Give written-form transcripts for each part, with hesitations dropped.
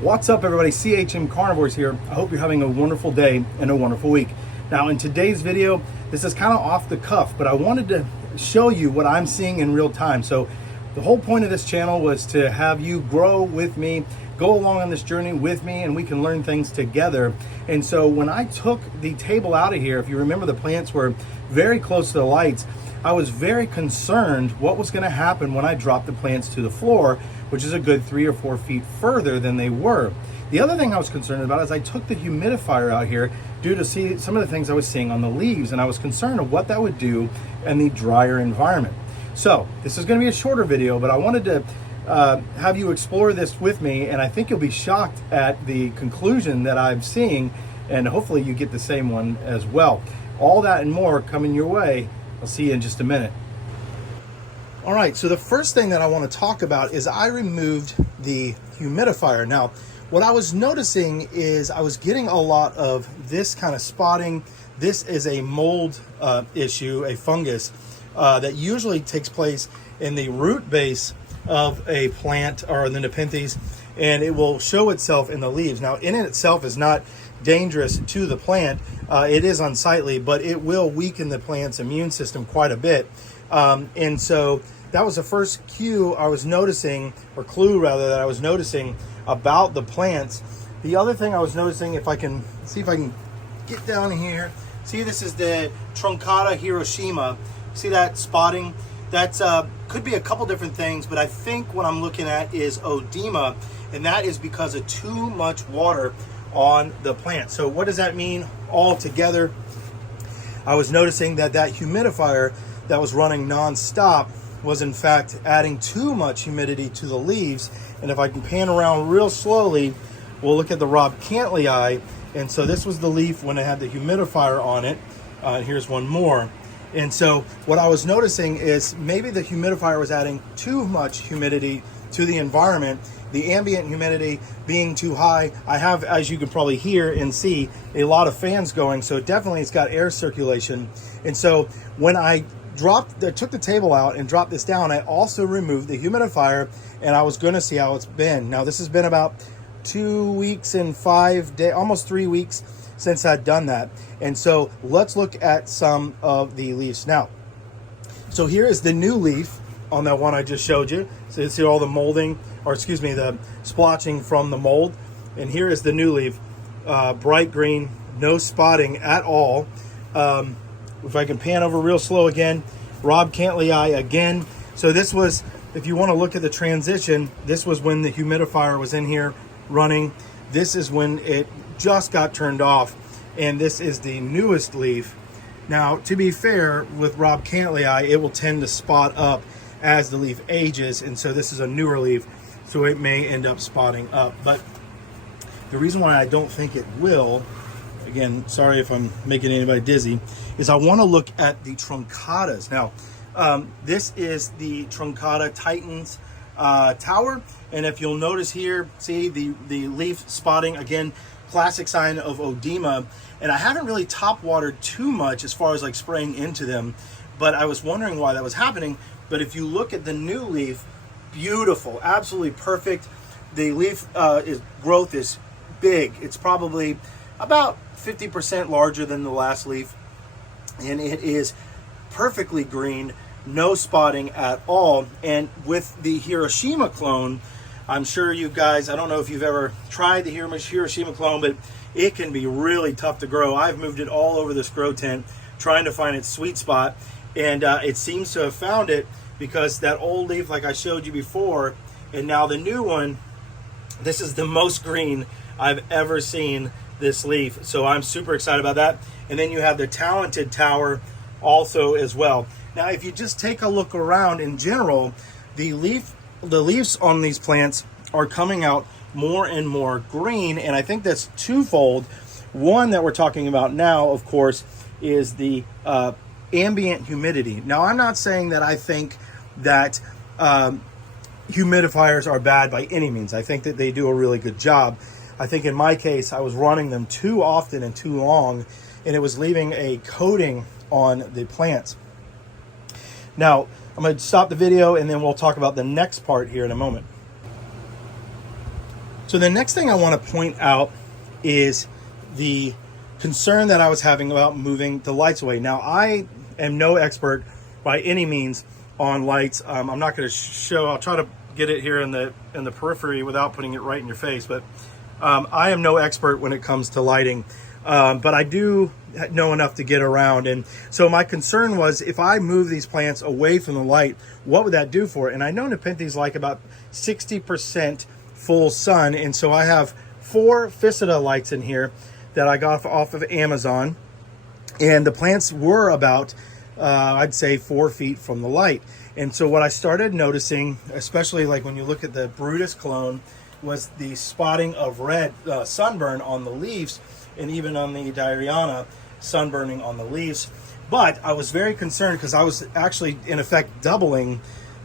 What's up, everybody? CHM Carnivorous here. I hope you're having a wonderful day and a wonderful week. Now, in today's video, this is kind of off the cuff, but I wanted to show you what I'm seeing in real time. So the whole point of this channel was to have you grow with me, go along on this journey with me, and we can learn things together. And so when I took the table out of here, if you remember, the plants were very close to the lights. I was very concerned what was going to happen when I dropped the plants to the floor, which is a good 3 or 4 feet further than they were. The other thing I was concerned about is I took the humidifier out here due to see some of the things I was seeing on the leaves, and I was concerned of what that would do in the drier environment. So this is going to be a shorter video, but I wanted to have you explore this with me, and I think you'll be shocked at the conclusion that I'm seeing, and hopefully you get the same one as well. All that and more coming your way. I'll see you in just a minute. All right, so the first thing that I want to talk about is I removed the humidifier. Now, what I was noticing is I was getting a lot of this kind of spotting. This is a mold issue, a fungus that usually takes place in the root base of a plant or the Nepenthes, and it will show itself in the leaves. Now, in itself is not dangerous to the plant. It is unsightly, but it will weaken the plant's immune system quite a bit. And so that was the first cue I was noticing, or clue rather, that I was noticing about the plants. The other thing I was noticing, if I can see if I can get down here, see, this is the Truncata Hiroshima. See that spotting? That's could be a couple different things, but I think what I'm looking at is oedema, and that is because of too much water on the plant. So what does that mean all together? I was noticing that humidifier that was running non-stop was in fact adding too much humidity to the leaves. And if I can pan around real slowly, we'll look at the Rob Cantley. And so this was the leaf when it had the humidifier on it. Here's one more. And so what I was noticing is maybe the humidifier was adding too much humidity to the environment, the ambient humidity being too high. I have, as you can probably hear and see, a lot of fans going, so definitely it's got air circulation. And so when I took the table out and dropped this down, I also removed the humidifier, and I was going to see how it's been. Now, this has been about 2 weeks and 5 days, almost 3 weeks since I'd done that. And so let's look at some of the leaves now. So here is the new leaf on that one I just showed you. So you see all the molding, or excuse me, the splotching from the mold. And here is the new leaf, bright green, no spotting at all. If I can pan over real slow again, Rob Cantley again. So this was, if you want to look at the transition, this was when the humidifier was in here running. This is when it just got turned off, and this is the newest leaf. Now, to be fair, with Rob Cantley, it will tend to spot up as the leaf ages, and so this is a newer leaf, so it may end up spotting up. But the reason why I don't think it will, again, sorry if I'm making anybody dizzy, is I want to look at the Truncatas. Now, this is the Truncata Titans tower, and if you'll notice here, see the leaf spotting, again, classic sign of oedema. And I haven't really top watered too much as far as like spraying into them, but I was wondering why that was happening. But if you look at the new leaf, beautiful, absolutely perfect. The leaf growth is big. It's probably about 50% larger than the last leaf, and it is perfectly green, no spotting at all. And with the Hiroshima clone, I'm sure you guys, I don't know if you've ever tried the Hiroshima clone, but it can be really tough to grow. I've moved it all over this grow tent trying to find its sweet spot, and it seems to have found it, because that old leaf, like I showed you before, and now the new one, this is the most green I've ever seen this leaf. So I'm super excited about that. And then you have the Talented Tower also as well. Now, if you just take a look around in general, the leaves on these plants are coming out more and more green, and I think that's twofold. One that we're talking about now, of course, is the ambient humidity. Now, I'm not saying that I think that humidifiers are bad by any means. I think that they do a really good job. I think in my case, I was running them too often and too long, and it was leaving a coating on the plants. Now, I'm going to stop the video, and then we'll talk about the next part here in a moment. So the next thing I want to point out is the concern that I was having about moving the lights away. Now, I am no expert by any means on lights. I'm not going to show, I'll try to get it here in the periphery without putting it right in your face, but I am no expert when it comes to lighting. But I do know enough to get around. And so my concern was, if I move these plants away from the light, what would that do for it? And I know Nepenthes like about 60% full sun. And so I have 4 Ficida lights in here that I got off of Amazon. And the plants were about, I'd say 4 feet from the light. And so what I started noticing, especially like when you look at the Brutus clone, was the spotting of red sunburn on the leaves, and even on the Diariana, sunburning on the leaves. But I was very concerned because I was actually, in effect, doubling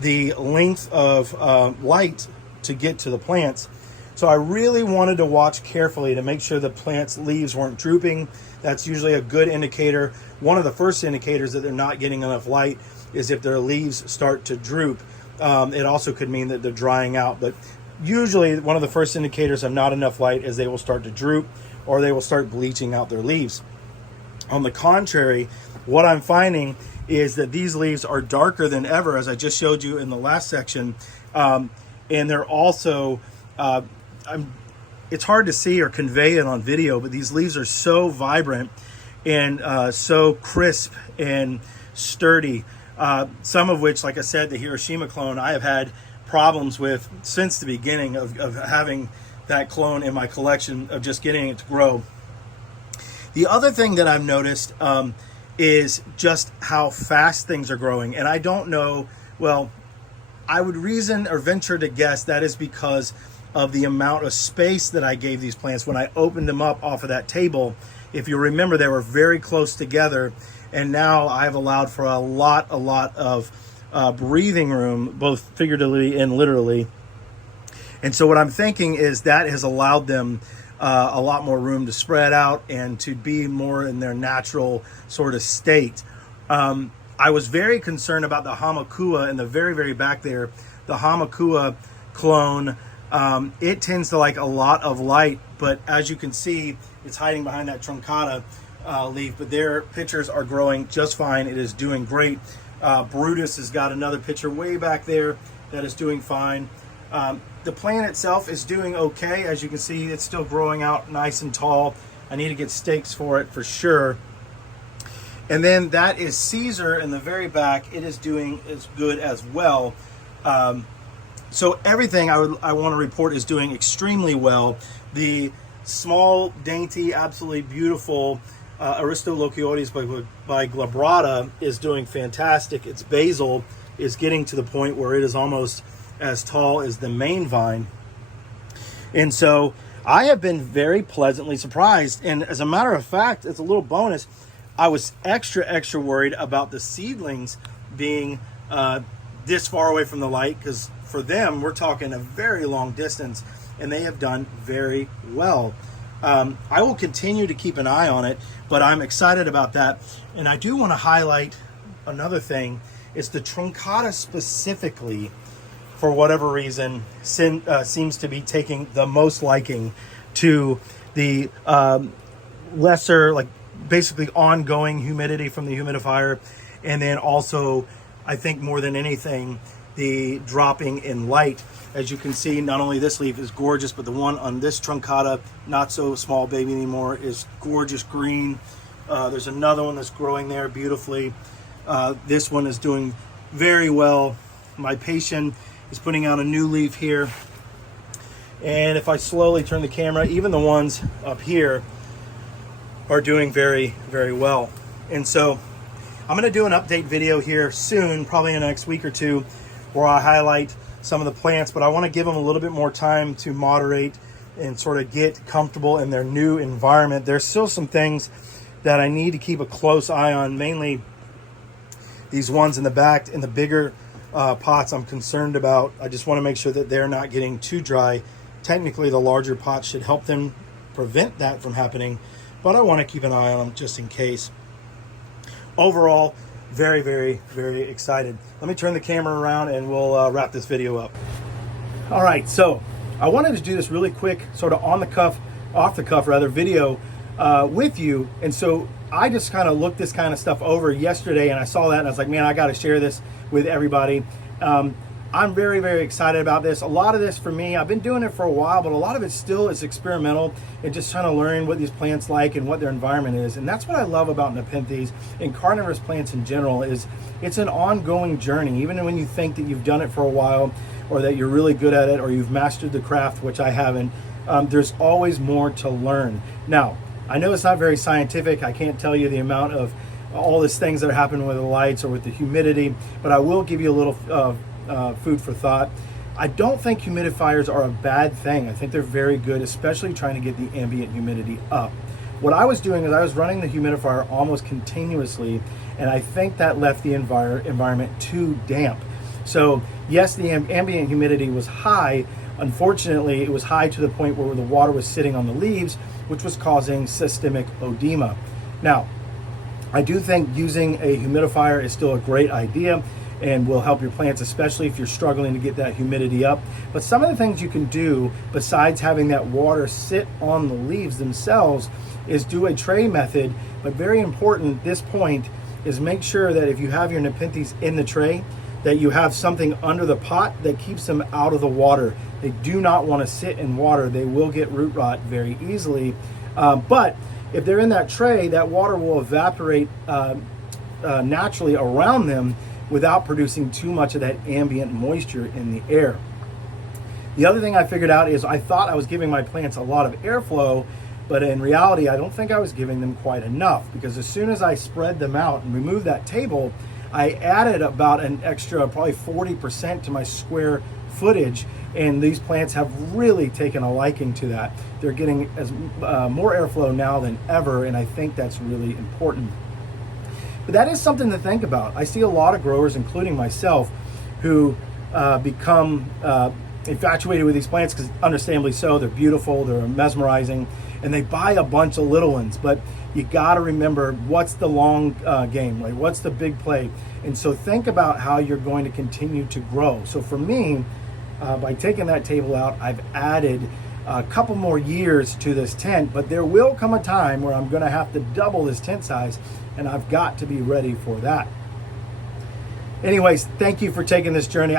the length of light to get to the plants. So I really wanted to watch carefully to make sure the plant's leaves weren't drooping. That's usually a good indicator. One of the first indicators that they're not getting enough light is if their leaves start to droop. It also could mean that they're drying out, but usually one of the first indicators of not enough light is they will start to droop, or they will start bleaching out their leaves. On the contrary, what I'm finding is that these leaves are darker than ever, as I just showed you in the last section. And they're also, it's hard to see or convey it on video, but these leaves are so vibrant and so crisp and sturdy. Some of which, like I said, the Hiroshima clone, I have had problems with since the beginning of having that clone in my collection, of just getting it to grow. The other thing that I've noticed is just how fast things are growing. And I don't know, well, I would reason or venture to guess that is because of the amount of space that I gave these plants when I opened them up off of that table. If you remember, they were very close together, and now I've allowed for a lot of breathing room, both figuratively and literally. And so what I'm thinking is that has allowed them a lot more room to spread out and to be more in their natural sort of state. I was very concerned about the Hamakua in the very back there. The Hamakua clone, it tends to like a lot of light, but as you can see, it's hiding behind that truncata leaf, but their pitchers are growing just fine. It is doing great. Brutus has got another pitcher way back there that is doing fine. The plant itself is doing okay. As you can see, it's still growing out nice and tall. I need to get stakes for it for sure. And then that is Caesar in the very back. It is doing as good as well. So everything I want to report is doing extremely well. The small, dainty, absolutely beautiful Aristolochiotes by Glabrata is doing fantastic. Its basil is getting to the point where it is almost as tall as the main vine. And so I have been very pleasantly surprised. And as a matter of fact, it's a little bonus, I was extra worried about the seedlings being this far away from the light, because for them, we're talking a very long distance, and they have done very well. I will continue to keep an eye on it, but I'm excited about that. And I do want to highlight another thing, is the truncata specifically, for whatever reason, seems to be taking the most liking to the lesser, like basically ongoing humidity from the humidifier. And then also, I think more than anything, the dropping in light. As you can see, not only this leaf is gorgeous, but the one on this truncata, not so small baby anymore, is gorgeous green. There's another one that's growing there beautifully. This one is doing very well. My patient is putting out a new leaf here. And if I slowly turn the camera, even the ones up here are doing very well. And so I'm going to do an update video here soon, probably in the next week or two, where I highlight some of the plants, but I want to give them a little bit more time to moderate and sort of get comfortable in their new environment. There's still some things that I need to keep a close eye on, mainly these ones in the back, in the bigger pots I'm concerned about. I just want to make sure that they're not getting too dry. Technically, the larger pots should help them prevent that from happening, but I want to keep an eye on them just in case. Overall, very excited. Let me turn the camera around and we'll wrap this video up. All right, so I wanted to do this really quick, sort of on the cuff, off the cuff rather, video with you. And so I just kind of looked this kind of stuff over yesterday, and I saw that and I was like, man, I got to share this with everybody. I'm very, very excited about this. A lot of this for me, I've been doing it for a while, but a lot of it still is experimental and just trying to learn what these plants like and what their environment is. And that's what I love about Nepenthes and carnivorous plants in general, is it's an ongoing journey. Even when you think that you've done it for a while, or that you're really good at it, or you've mastered the craft, which I haven't, there's always more to learn. Now, I know it's not very scientific. I can't tell you the amount of all these things that are happening with the lights or with the humidity, but I will give you a little food for thought. I don't think humidifiers are a bad thing. I think they're very good, especially trying to get the ambient humidity up. What I was doing is I was running the humidifier almost continuously, and I think that left the environment too damp. So yes, the ambient humidity was high. Unfortunately, it was high to the point where the water was sitting on the leaves, which was causing systemic edema. Now, I do think using a humidifier is still a great idea and will help your plants, especially if you're struggling to get that humidity up. But some of the things you can do besides having that water sit on the leaves themselves is do a tray method. But very important at this point is make sure that if you have your Nepenthes in the tray, that you have something under the pot that keeps them out of the water. They do not want to sit in water. They will get root rot very easily. But if they're in that tray, that water will evaporate naturally around them without producing too much of that ambient moisture in the air. The other thing I figured out is I thought I was giving my plants a lot of airflow, but in reality, I don't think I was giving them quite enough, because as soon as I spread them out and removed that table, I added about an extra probably 40% to my square footage, and these plants have really taken a liking to that. They're getting more airflow now than ever, and I think that's really important. But that is something to think about. I see a lot of growers, including myself, who become infatuated with these plants, because understandably so, they're beautiful, they're mesmerizing, and they buy a bunch of little ones. But you got to remember, what's the long game, right? What's the big play? And so think about how you're going to continue to grow. So for me, by taking that table out, I've added a couple more years to this tent, but there will come a time where I'm going to have to double this tent size, and I've got to be ready for that. Anyways, thank you for taking this journey.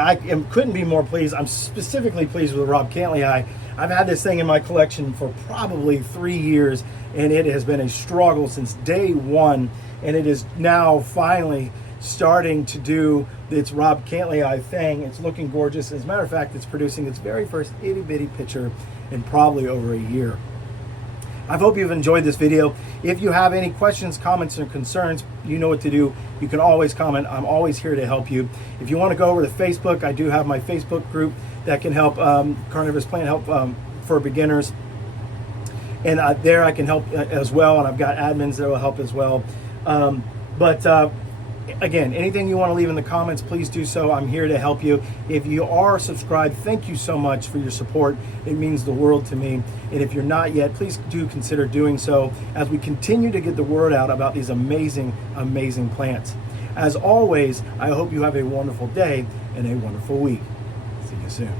Couldn't be more pleased. I'm specifically pleased with the Rob Cantley. I've had this thing in my collection for probably 3 years, and it has been a struggle since day one, and it is now finally starting to do its Rob Cantley thing. It's looking gorgeous. As a matter of fact, it's producing its very first itty bitty picture in probably over a year. I hope you've enjoyed this video. If you have any questions, comments, or concerns, you know what to do. You can always comment. I'm always here to help you. If you want to go over to Facebook, I do have my Facebook group that can help Carnivorous Plant Help for beginners. And there I can help as well, and I've got admins that will help as well. Again, anything you want to leave in the comments, please do so. I'm here to help you. If you are subscribed, thank you so much for your support. It means the world to me. And if you're not yet, please do consider doing so as we continue to get the word out about these amazing, amazing plants. As always, I hope you have a wonderful day and a wonderful week. See you soon.